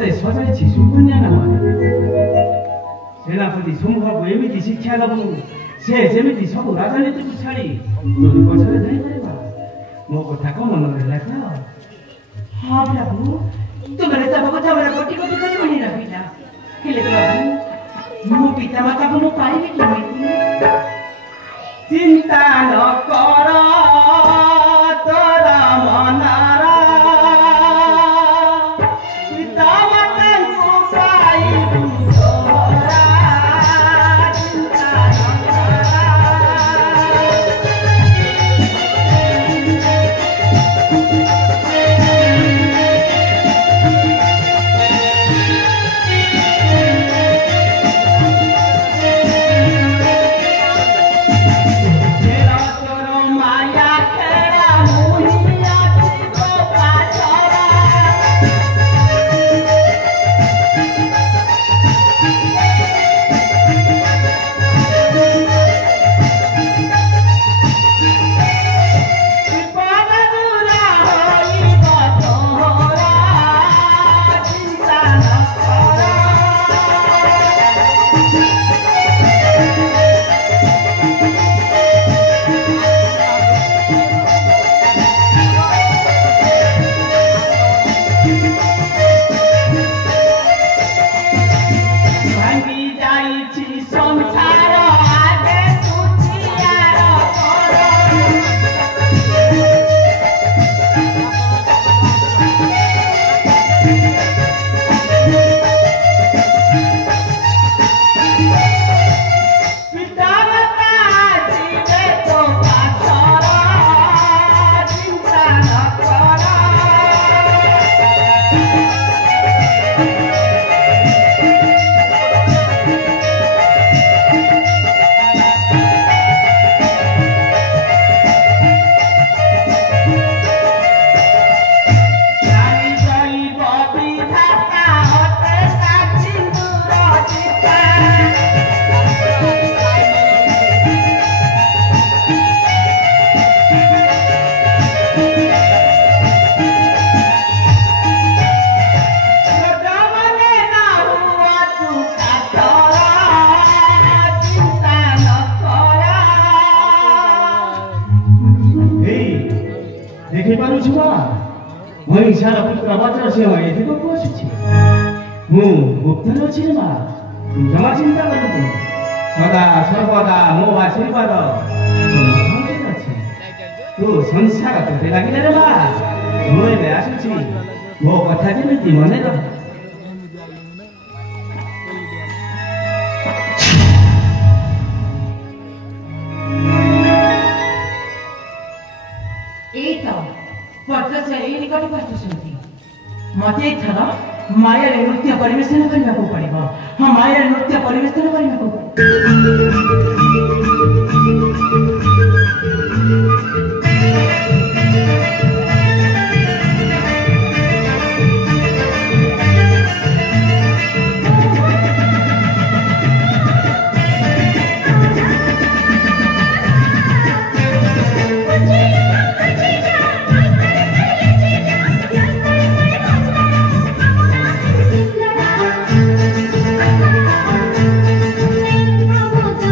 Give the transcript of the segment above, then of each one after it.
ସତେ ସଜାଇଛି ସୁକନ୍ୟା ନାମରେ। ସେନାପତି ଶୁମ୍ଭକୁ ଏମିତି ଶିକ୍ଷା ଦେବୁ ସେ ଯେମିତି ସବୁ ରାଜନୀତିକୁ ଛାଡ଼ି ତୋରି ପଛରେ ଯାଇପାରିବା। ମୋ କଥା କଣ ମନରେ ଲେଖ। ହଁ ପ୍ରଭୁ ତୁମର ସବୁ କଥା ମୋର କୋଟି କୋଟି କରି ମନେ ରହିଲା। ହେଲେ ପ୍ରଭୁ ମୋ ପିତା ମାତାକୁ ମୁଁ ପାଇବି କେମିତି? ଚିନ୍ତା ନ କର ତୋର ମନର ପିତା ମାତାଙ୍କୁ ପାଇବୁ ତୋରା। ଚିନ୍ତା ମଣିଷର ପୁତ୍ର ଭଦ୍ରସିଂହ ଏଠିକୁ ପଶୁଛି। ମୁଁ ଗୁପ୍ତରେ ଅଛି ମା, ଜମା ଚିନ୍ତା କରନ୍ତୁ। ସଦା ସର୍ବଦା ମୋ ଆଶୀର୍ବାଦ ଅଛି। ତୁ ସଂସାର ତୋତେ ଲାଗିଲେ ରେ ମା। ମୁଁ ଏବେ ଆସୁଛି, ମୋ କଥା ଯେମିତି ମନେ ରହ। मते एथर माया नृत्य परिवेशन करने को पड़ेगा। हाँ माया नृत्य परिवेशन करने को Vamos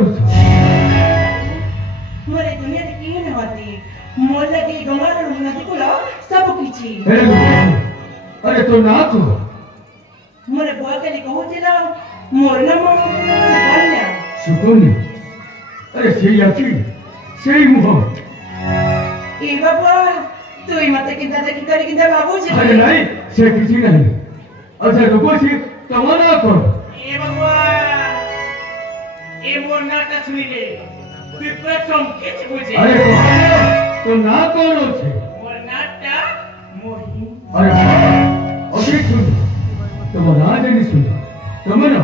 କରୁଛ? मोरे दुनिया रे की न होती मोर लगे गमार नदी कुला सब किछि अरे तो ना तो मोरे बुआ के लिए कहूतिला मोर नाम सुकन्या सुकन्या अरे सेई आखि सेई मुह ए बाबा तू मते किंता देखि करी किंता बाबू जी अरे नहीं से किछि नहीं अच्छा रुको सी तमना कर ए बाबा ए मोर नाटा सुनिले तू प्रथम किछ बुझे अरे तो ना कौन छे मोर नाटा मोही अरे अभी सुन तुम राजनी सुन तुम ना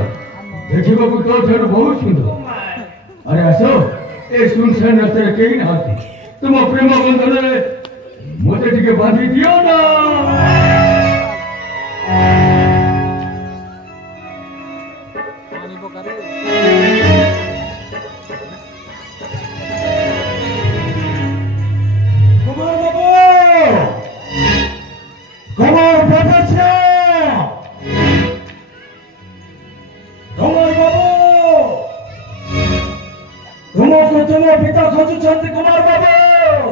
देखिबा को तो छड़ बहुत सुंदर अरे असो ए सुनसान रास्ते केही ना आती तुम प्रेम बंधन रे मोते टिके बांधी दियो ना पिता खोजुछन्ति कुमार बाबू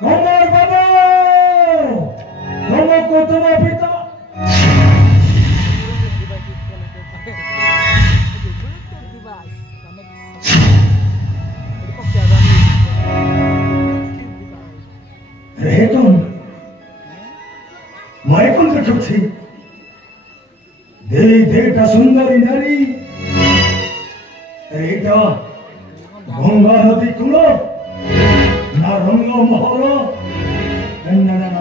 कुमार बाबू तुमको तुम पिता रेतन मैं कौन देखुछि देटा सुंदरी नारी एटा गंगा नदी कूल ना रंग महल ना ना ना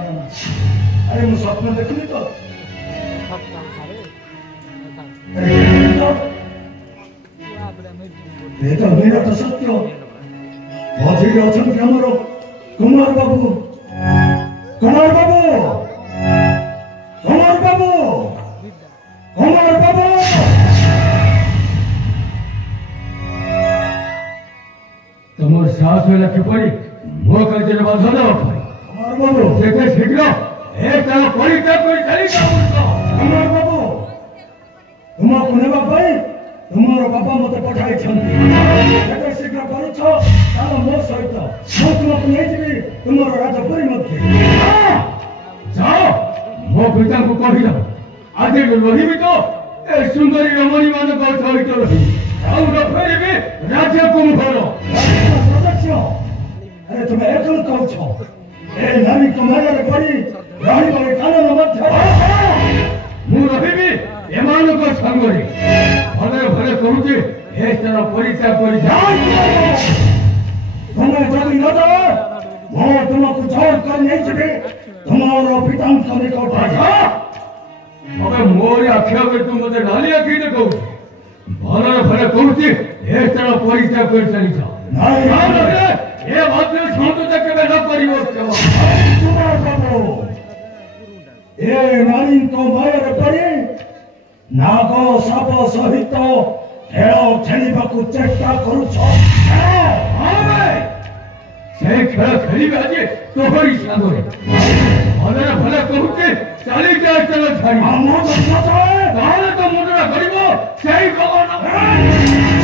अरे मु स्वप्न देखुनी तो मेरा तो सत्य मझे अच्छा आमर कुमार बाबू कुमार बाबू कुमार बाबू कुमार बाबू तुम साहस वेला किपरि मो कर्जर बाधा दवा पाई कुमार बाबू जेते शीघ्र एक ता परित्याग करि चली जाऊ कुमार बाबू तुमको नेबा पाई तुमरो बाबा मते पठाई छन्ति जेते शीघ्र करूछ ताला मो सहित मो तुमको नै जिबी तुमरो राजपुरी मध्ये जाओ मो पिता को कहि दो आज रहिबी तो ए सुंदरी रमणी मान को सहित रही आउ रफेरिबी राज्य कुंभर अरे तुम एकल कहछ ए नारी कमाया रे पड़ी रही बरे कानन मध्य मु रहिबी एमान को संगरी भले भले कहूची ए तरह परिचय करि जाओ तुम जल्दी न जाओ मो तुमको जोर कर नहीं जिबे तुम्हारो पिता को निकट आजा अबे मोरी आख्या में तू मते नालिया की ने कहू भले भले कहूची ए तरह परिचय करि चली जाओ नहीं ए बात में शांत तक के न करियो कुमार बाबू ए नारी को मायर पड़े नाग साप सहित खेल खेलिबाकू चेष्टा करूछ से खेल खेलिबे आज तोहरी सागरे भले भले कहूची चली जा चल छाड़ी हमो तो ताले तो मुद्रा करिबो सेही भगवान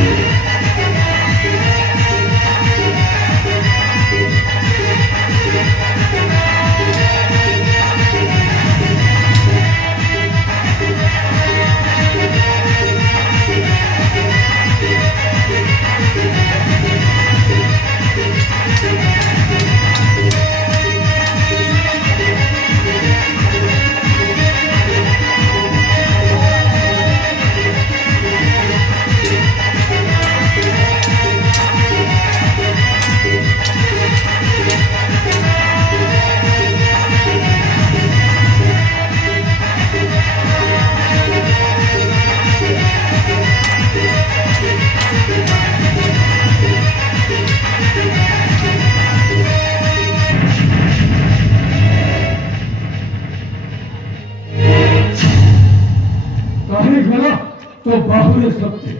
तो बाहुले सकते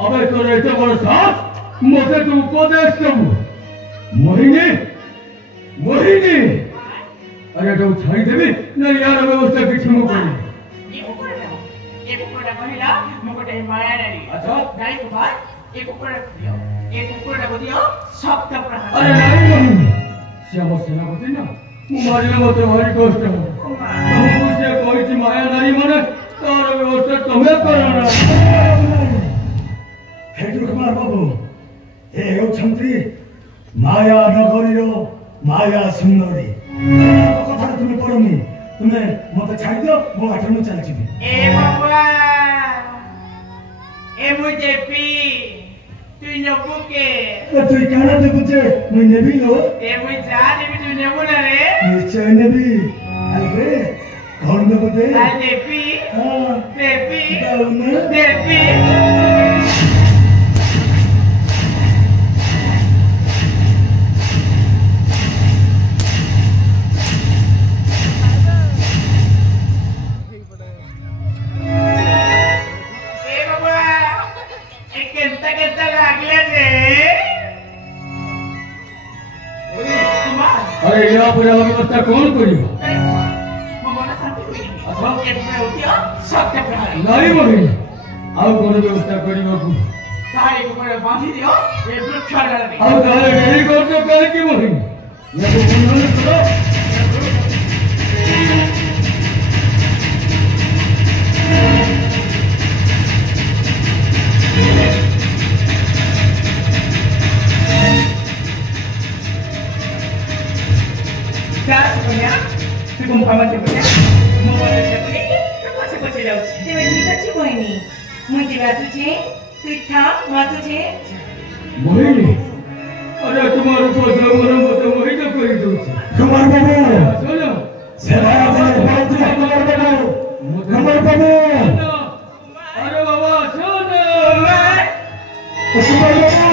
अबे तो रहते बड़ साहस मुझे तू उपदेश देबू मोहिनी मोहिनी अरे तो छाई देबी नहीं यार व्यवस्था किछ मु करी ये मुकोड़ा महिला मुकोटे माया नारी अच्छा नारी को बात एक कुकुरटा को दियो सब तक रहा अरे नहीं नहीं श्याम सेनापति ना मारे मत भारी कष्ट हो तुमको से कोई ची माया नहीं मने तार व्यवस्था तुम्हें करना हेतु कुमार बाबू ए होछंती माया नगरीरो माया सुंदरी कथा तुम्हें परमी तुम्हें मत छाड़ दियो मो आठर में चल जीबी ए बाबा ए मुई देपी तुई नबु के तुई काना देबु जे मुई नेबी लो ए मुई जा देबी तुई नेबु ना रे निश्चय नेबी अरे कौन देबु दे आ देपी हां देपी दाउना देपी अरे यहाँ पूरा व्यवस्था कौन करियो नहीं बहिनी ଆଉ କଣ ବ୍ୟବସ୍ଥା କରିବାକୁ ଆଉ ତାହେଲେ ଡେରି କରୁଛ କାହିଁକି ବହିନି ୟାକୁ ବନ୍ଧନ କର मोहिनी अरे तुम्हारे पास हमारा मत वही तो कर दो कुमार बाबू सुनो सेवा से बहुत कुमार बाबू कुमार बाबू अरे बाबा सुन कुमार बाबू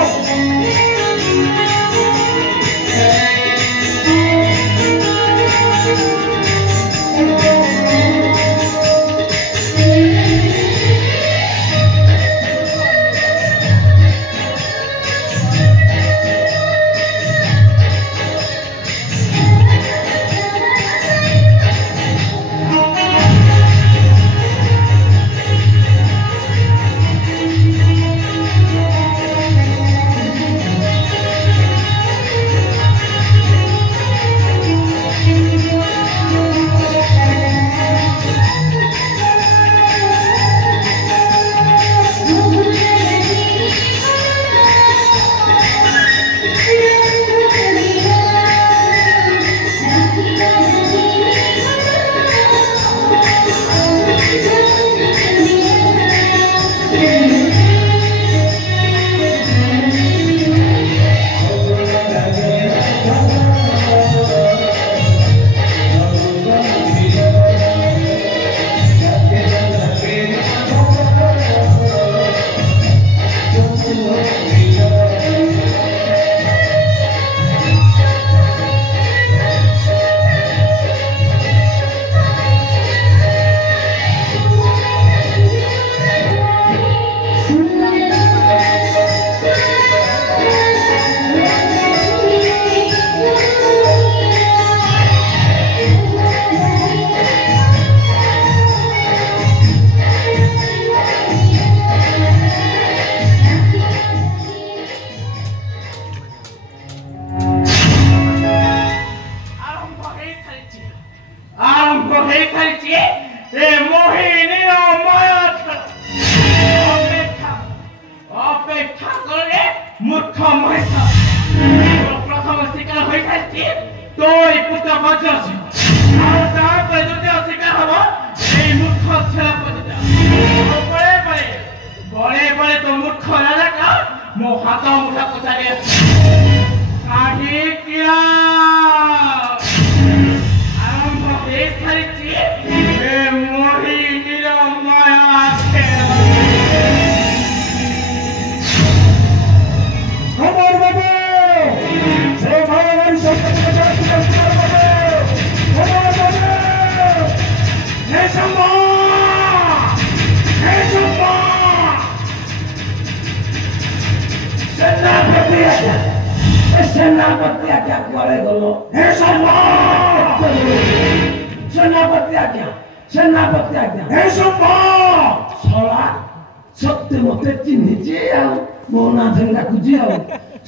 सत्य मते चिन्हिचे आउ मो ना धंगा कुजी आउ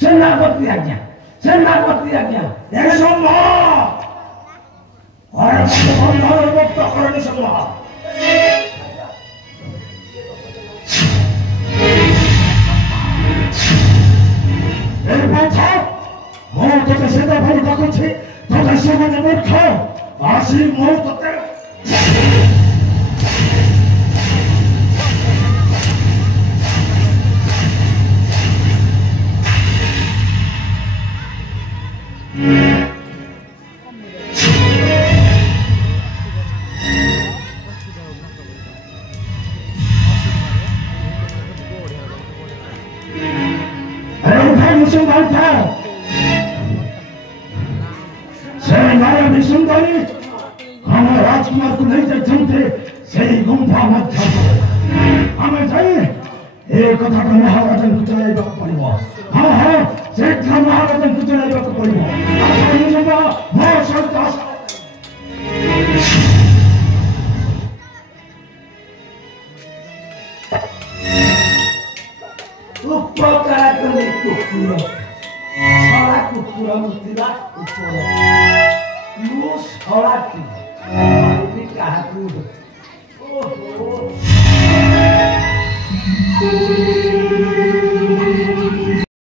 सेनापति आज्ञा एक सम्मा अरे बंधन मुक्त करने सम्मा ए माथा मो तो सेदा भाई देखो छे तो से मने मूर्ख आसी मो तते सुंदरी हम राजकुमार को नहीं देखते से गुंफा मध्य हमें चाहिए एक कथा को महाराजन को चलाइबा पड़िबो हां हां शीघ्र महाराजन को चलाइबा पड़िबो आसानी जबा मो संतोष उपकार करने कुकुर सारा कुकुर मुतिला उपकार लो सारा की भी कहा कूद ओहो